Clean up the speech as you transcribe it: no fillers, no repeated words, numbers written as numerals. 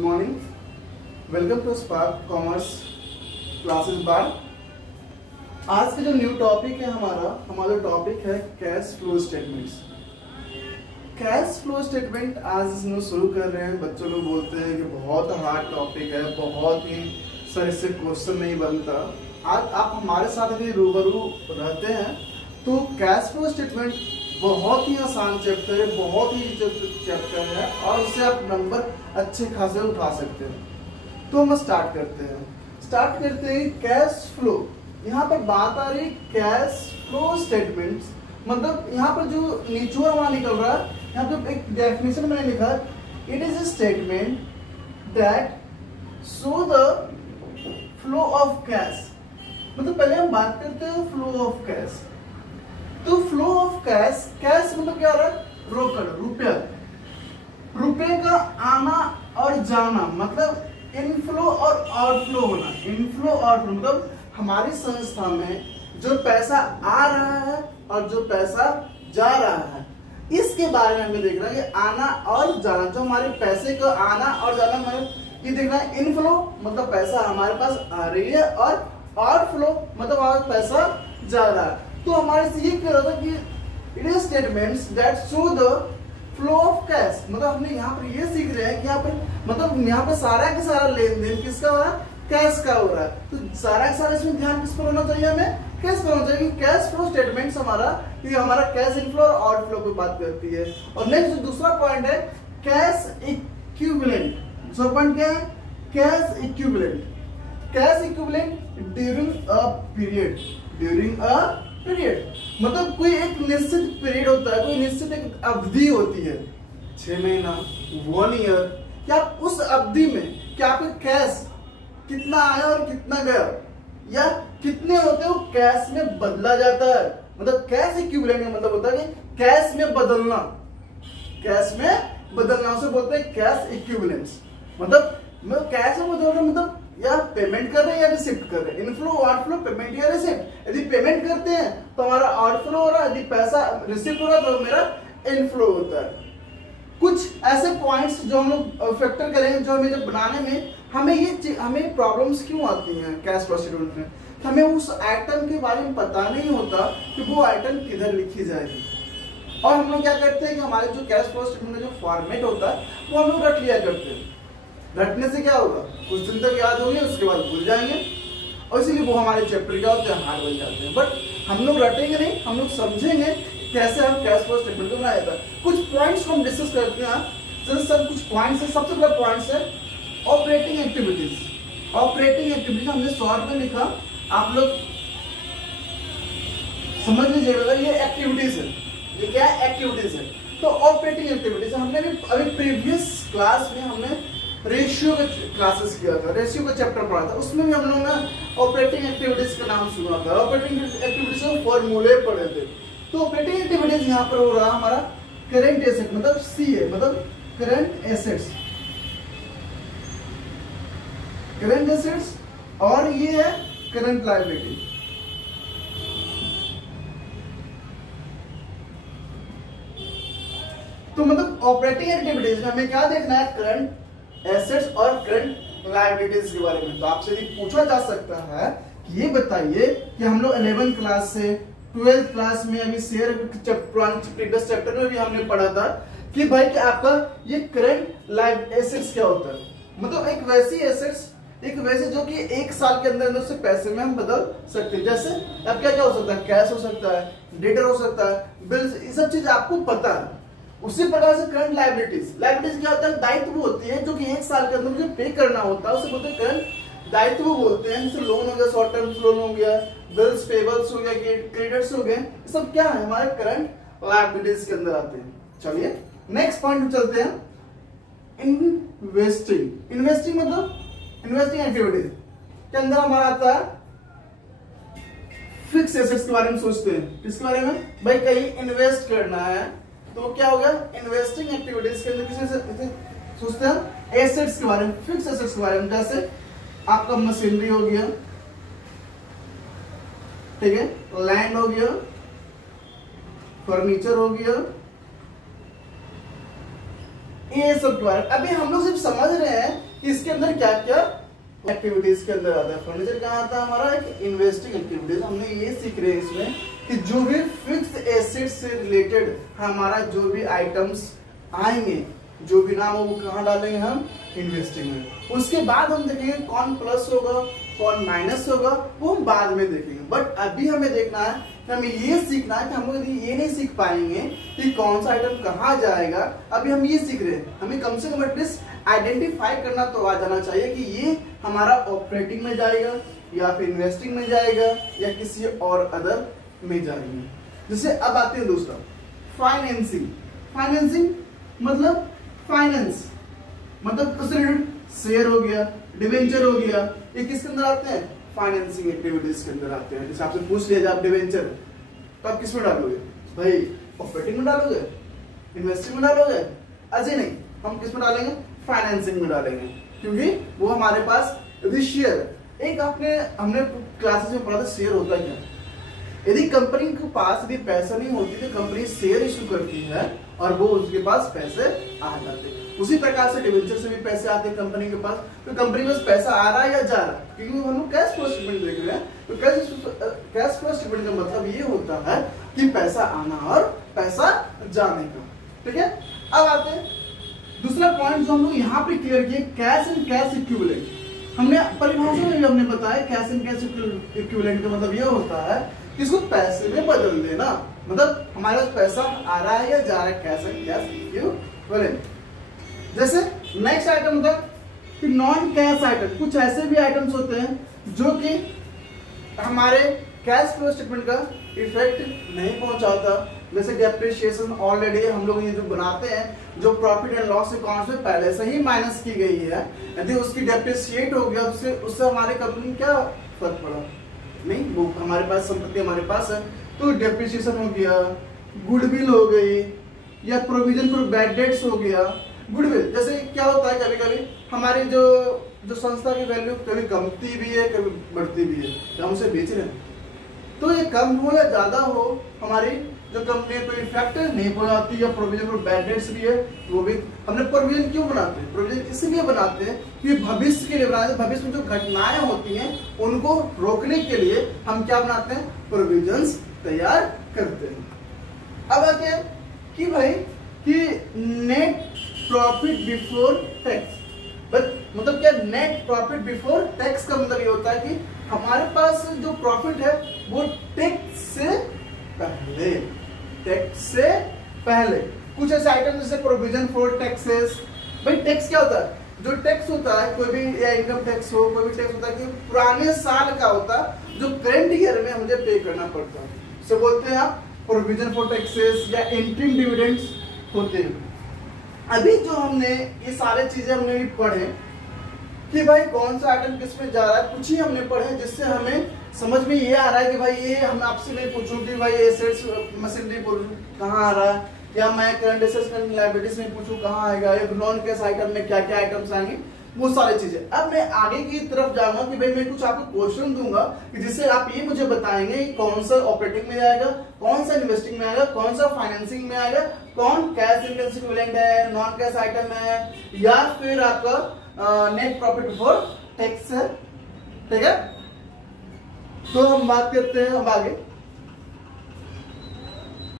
Good morning, welcome to Spark Commerce Classes बार। आज का जो न्यू टॉपिक है हमारा टॉपिक है cash flow statements. Cash flow statement आज इसमें शुरू कर रहे हैं। बच्चों लोग बोलते हैं कि बहुत हार्ड टॉपिक है, बहुत ही सर इससे क्वेश्चन नहीं बनता। आज आप हमारे साथ यदि रूबरू रहते हैं तो कैश फ्लो स्टेटमेंट बहुत ही आसान चैप्टर है, बहुत ही चैप्टर है और उससे आप नंबर अच्छे खासे उठा सकते हैं। तो हम स्टार्ट करते हैं कैश फ्लो। यहाँ पर बात आ रही है कैश फ्लो स्टेटमेंट्स, मतलब यहाँ पर जो निचोड़ वहां निकल रहा है, यहाँ पे एक डेफिनेशन मैंने लिखा, it is a statement that show the flow of cash. मतलब पहले हम बात करते हैं फ्लो ऑफ कैश। तो फ्लो ऑफ कैश, कैश मतलब क्या हो रहा है? रोकड़, रुपये का आना और जाना, मतलब इनफ्लो और आउटफ्लो होना। इनफ्लो आउटफ्लो मतलब हमारी संस्था में जो पैसा आ रहा है और जो पैसा जा रहा है, इसके बारे में हमें देखना है कि आना और जाना, जो हमारे पैसे का आना और जाना हमें ये देखना है। इनफ्लो मतलब पैसा हमारे पास आ रही है और आउटफ्लो मतलब हमारा पैसा जा रहा है। तो हमारे से ये कह रहा था कि it is statements that show the flow of cash. मतलब हमने यहाँ पर ये सीख रहे हैं कि यहाँ पर मतलब यहाँ पर सारा का सारा लेन देन किसका हो रहा है? कैश का हो रहा है। तो सारा का सारा इसमें ध्यान किस पर होना चाहिए? हमें कैश पर होना चाहिए। कैश फ्लो स्टेटमेंट्स हमारा कैश इनफ्लो और आउटफ्लो की बात करती है। और नेक्स्ट दूसरा पॉइंट है कैश इक्विवेलेंट। जो पॉइंट क्या है? Cash equivalent. Cash equivalent during a period मतलब कोई एक निश्चित पीरियड होता है, कोई निश्चित एक अवधि होती है, 6 महीना, 1 ईयर, क्या उस अवधि में क्या आपका कैश कितना आया और कितना गया या कितने होते हैं वो कैश में बदला जाता है। मतलब कैश इक्विवेलेंट का मतलब होता है कि कैश में बदलना, उसे बोलते हैं कैश इक्विवेलेंट्स। मतलब कैश में बदल रहे मतलब या पेमेंट कर रहे हैं या रिसिप्ट कर रहे हैं। इनफ्लो आउटफ्लो, पेमेंट या रिसिप्ट। यदि पेमेंट करते हैं तो हमारा आउटफ्लो हो रहा है, यदि पैसा रिसिप्ट हो रहा है तो मेरा इनफ्लो होता है। कुछ ऐसे पॉइंट्स जो हम लोग फैक्टर करेंगे, जो हमें जब बनाने में हमें प्रॉब्लम्स क्यों आती हैं कैश फ्लो स्टेटमेंट में, हमें उस आइटम के बारे में पता नहीं होता कि वो आइटम किधर लिखी जाएगी। और हम लोग क्या करते हैं कि हमारे जो कैश फ्लो स्टेटमेंट का जो फॉर्मेट होता है वो हम लोग रट लिया करते हैं। रटने से क्या होगा? कुछ दिन तक याद होंगे, उसके बाद भूल जाएंगे और इसीलिए वो हमारे चैप्टर क्या होते हैं, हार्ड बन जाते हैं। बट हम लोग रटेंगे नहीं, हम लोग समझेंगे कैसे हम कैश फ्लो स्टेटमेंट को बनाया जाता है। कुछ पॉइंट्स को हम डिस्कस करते हैं। जैसे सब कुछ पॉइंट्स है। सबसे पहला पॉइंट्स है ऑपरेटिंग एक्टिविटीज। ऑपरेटिंग एक्टिविटीज हमने शॉर्ट में लिखा, आप लोग समझ लीजिएगा। ये एक्टिविटीज है, ये क्या एक्टिविटीज है? तो ऑपरेटिंग एक्टिविटीज हमने अभी प्रीवियस क्लास में हमने रेशियो का क्लासेस किया था, रेशियो का चैप्टर पढ़ा था। उसमें भी हम लोगों ने ऑपरेटिंग एक्टिविटीज का नाम सुना था, ऑपरेटिंग एक्टिविटीज के फॉर्मूले पढ़े थे। तो ऑपरेटिंग एक्टिविटीज यहाँ पर हो रहा हमारा करंट एसेट, मतलब सीए मतलब करंट एसेट्स, और ये है करंट लायबिलिटी। तो मतलब ऑपरेटिंग एक्टिविटीज में हमें क्या देखना है? करंट एसेट्स और करंट लायबिलिटीज के बारे में। तो आपसे भी पूछा जा सकता है कि ये बताइए कि हम लोग 11th क्लास से 12th क्लास में अभी शेयर प्रीवियस चैप्टर में भी हमने पढ़ा था कि भाई कि आपका ये करंट लाइव एसेट्स क्या होता है। मतलब एक वैसी एसेट्स, एक वैसे जो कि 1 साल के अंदर से पैसे में हम बदल सकते हैं। जैसे अब क्या क्या हो सकता है? कैश हो सकता है, डेटर हो सकता है, बिल्स, ये सब चीज आपको पता है। उसी प्रकार से करंट लायबिलिटीज क्या होता है? दायित्व होती है जो कि 1 साल के अंदर मुझे पे करना होता है, उसे बोलते हैं करंट दायित्व बोलते हैं। जैसे लोन हो गया, शॉर्ट टर्म लोन हो गया, बिल्स पेबल्स हो गया, क्रेडिट्स हो गए, ये सब क्या है? हमारे करंट लायबिलिटीज के अंदर आते हैं। चलिए नेक्स्ट पॉइंट चलते हैं, इन्वेस्टिंग। मतलब इन्वेस्टिंग एक्टिविटीज के अंदर हमारा आता है फिक्स एसेट्स के बारे में सोचते हैं। किसके बारे में? भाई कहीं इन्वेस्ट करना है तो क्या हो गया? इन्वेस्टिंग एक्टिविटीज के अंदर किसी सोचते हैं एसेट्स के बारे में, फिक्स एसेट्स के बारे में। जैसे आपका मशीनरी हो गया, ठीक है, लैंड हो गया, फर्नीचर हो गया, ये सब के बारे में। अभी हम लोग सिर्फ समझ रहे हैं किसके अंदर क्या क्या एक्टिविटीज के अंदर आता है। फर्नीचर कहाँ आता है हमारा, एक इन्वेस्टिंग एक्टिविटीज। हमने ये सीख रहे हैं इसमें कि जो भी फिक्स एसेट से रिलेटेड हमारा जो भी आइटम्स आएंगे, जो भी नाम हो, वो कहाँ डालेंगे हम, इन्वेस्टिंग में। उसके बाद हम देखेंगे कौन प्लस होगा कौन माइनस होगा, वो हम बाद में देखेंगे। बट अभी हमें देखना है कि हमें ये सीखना है कि हम लोग ये नहीं सीख पाएंगे कि कौन सा आइटम कहाँ जाएगा। अभी हम ये सीख रहे हैं, हमें कम से कम एटलीस्ट आइडेंटिफाई करना तो आ जाना चाहिए कि ये हमारा ऑपरेटिंग में जाएगा या फिर इन्वेस्टिंग में जाएगा या किसी और अदर में जाएंगे। जैसे अब आते हैं दूसरा, फाइनेंसिंग। फाइनेंसिंग मतलब फाइनेंस, मतलब उससे रिलेटेड शेयर हो गया, डिवेंचर हो गया, ये किसके अंदर आते हैं, फाइनेंसिंग एक्टिविटीज के अंदर आते हैं। जैसे आपसे पूछ लिया जाए आप डिवेंचर, तो आप किस में डालोगे भाई, ऑपरेटिंग में डालोगे, इन्वेस्टिंग में डालोगे, अजय नहीं, हम किस में डालेंगे, फाइनेंसिंग में डालेंगे, क्योंकि वो हमारे पास यदि शेयर, एक हमने क्लासेस में पढ़ा था शेयर होता है क्या। यदि कंपनी के पास यदि पैसा नहीं होती तो कंपनी शेयर इशू करती है और वो उसके पास पैसे आ जाते हैं। उसी प्रकार से डिवेंचर से भी पैसे आते हैं कंपनी के पास, तो कंपनी में पैसा आ रहा है या जा रहा है, क्योंकि हम लोग कैश फ्लो स्टेटमेंट देख रहे हैं। तो कैश फ्लो स्टेटमेंट का मतलब ये होता है कि पैसा आना और पैसा जाने का। ठीक है, अब आते हैं दूसरा पॉइंट जो हम लोग यहाँ पे क्लियर किए, कैश एंड कैश इक्विवेलेंट। हमने परिभाषा में भी हमने बताया कैश एंड कैश इक्विवेलेंट का मतलब ये होता है कि इसको पैसे में बदल देना, मतलब हमारे पास पैसा आ रहा है या जा रहा है, कैश एंड कैश इक्विवेलेंट। जैसे नेक्स्ट आइटम होता है कि नॉन कैश आइटम। कुछ ऐसे भी आइटम्स होते हैं जो कि हमारे कैश फ्लो स्टेटमेंट का इफेक्ट नहीं पहुंचाता। जैसे डेप्रिसिएशन, ऑलरेडी हम लोग ये जो बनाते हैं, जो प्रॉफिट एंड लॉस अकाउंट में पहले से ही माइनस की गई है, यदि उसकी डेप्रिसिएट हो गया उससे हमारे कंपनी क्या फर्क पड़ा, नहीं, वो हमारे पास संपत्ति हमारे पास है तो डेप्रिसिएशन हो गया, गुडविल हो गई, या प्रोविजन फॉर बैड डेट्स हो गया। गुडविल जैसे क्या होता है, कभी कभी हमारी जो संस्था की वैल्यू कभी कमती भी है कभी बढ़ती भी है, जब हम उसे बेच रहे हैं तो ये कम हो या ज्यादा हो, हमारी जो कंपनी को इफेक्ट नहीं पहुंचाती। या प्रोविजन फॉर बैड डेट्स भी है, वो भी हमने प्रोविजन क्यों बनाते हैं, प्रोविजन इसलिए बनाते हैं कि भविष्य के लिए बनाते हैं। भविष्य में जो घटनाएं होती हैं उनको रोकने के लिए हम क्या बनाते हैं, प्रोविजंस तैयार करते हैं। अब आगे कि भाई कि नेट प्रॉफिट बिफोर टैक्स, मतलब क्या, नेट प्रॉफिट बिफोर टैक्स का मतलब ये होता है कि हमारे पास जो प्रॉफिट है वो टैक्स से पहले, टैक्स से पहले। कुछ ऐसे आइटम जैसे प्रोविजन फॉर टैक्सेस। भाई टैक्स क्या होता है, जो टैक्स होता है कोई भी, या इनकम टैक्स हो, कोई भी टैक्स होता है कि पुराने साल का होता है जो करंट ईयर में मुझे पे करना पड़ता है, उसे बोलते हैं आप प्रोविजन फॉर टैक्सेस या इंटरिम डिविडेंड्स होते हैं। अभी जो हमने ये सारे चीजें हमने भी पढ़े कि भाई कौन सा आइटम किस में जा रहा है, कुछ ही हमने पढ़े जिससे हमें समझ में ये आ रहा है कि भाई ये हम आपसे नहीं पूछूं कि भाई एसेट्स मशीनरी कहाँ आ रहा है, या मैं करंट एसेट्स एंड लायबिलिटीज में पूछूं कहाँ आएगा, एक नॉन कैश आइटम में क्या क्या आइटम्स आएंगे, वो सारी चीजें। अब मैं आगे की तरफ जाऊंगा कि भाई मैं कुछ आपको क्वेश्चन दूंगा कि जिससे आप ये मुझे बताएंगे कौन सा ऑपरेटिंग में आएगा, कौन सा इन्वेस्टिंग में आएगा, कौन सा फाइनेंसिंग में आएगा, कौन कैश एंड कैश इक्विवेलेंट है, नॉन कैश आइटम है, या फिर आपका नेट प्रॉफिट बिफोर टैक्स है। ठीक है, तो हम बात करते हैं अब आगे